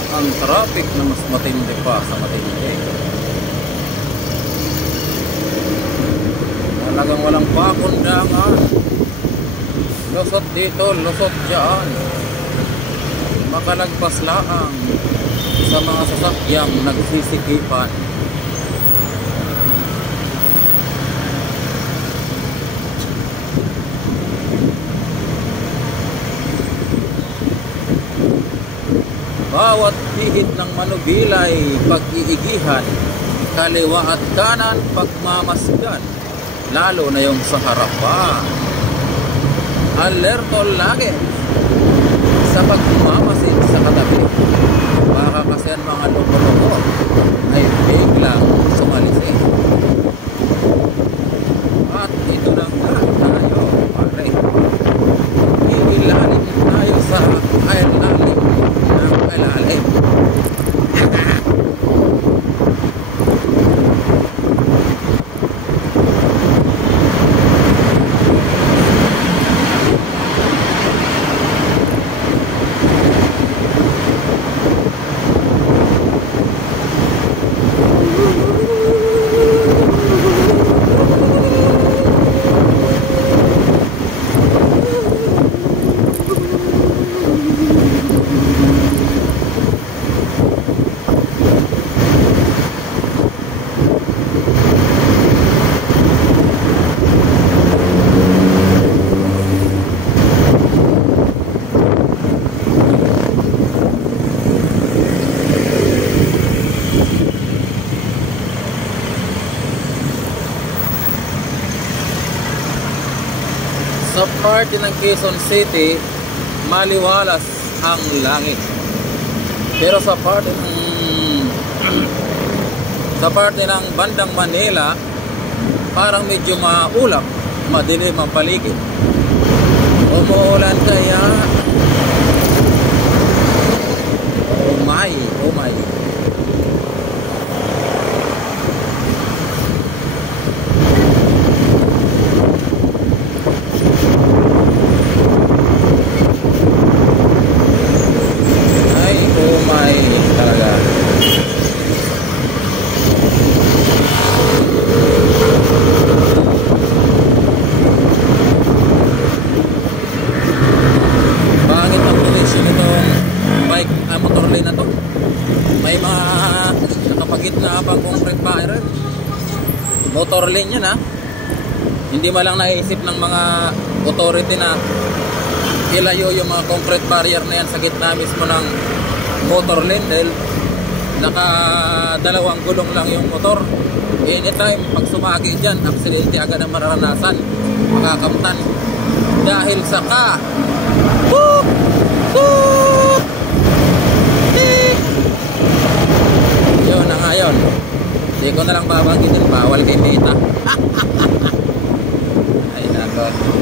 ang traffic na mas matindi pa sa matindi. Talagang walang pakundangan. Lusot dito, lusot dyan. Makalagpas laang sa mga sasakyang nagsisikipan. Bawat pihit ng manubilay pag-iigihan, kaliwa at kanan pagmamasdan, lalo na yung sa harapan. Alerto lagi sa pagmamasid sa katabi. Baka kasi ang mga loko-loko ay biglang sumalisin. At ito na nga tayo, pare. Iilalim tayo sa ilalim ng ilalim. Sa parte ng Quezon City, maliwalas ang langit. Pero sa parte ng bandang Manila, parang medyo maulap, madilim ang paligid. Umuulan kaya? Oh my, oh my. Motor lane na to, may mga nakapagitna pang concrete barrier. Motor lane yan ha. Hindi malang naisip ng mga authority na ilayo yung mga concrete barrier na yan sa gitna mismo ng motor lane, dahil nakadalawang gulong lang yung motor. Anytime pag sumagi dyan, aksidente agad ang mararanasan, makakamtan dahil sa boop, boop. Yun na nga yun. Hindi ko na lang babanggitin, bawal kay Meta. Ay nako.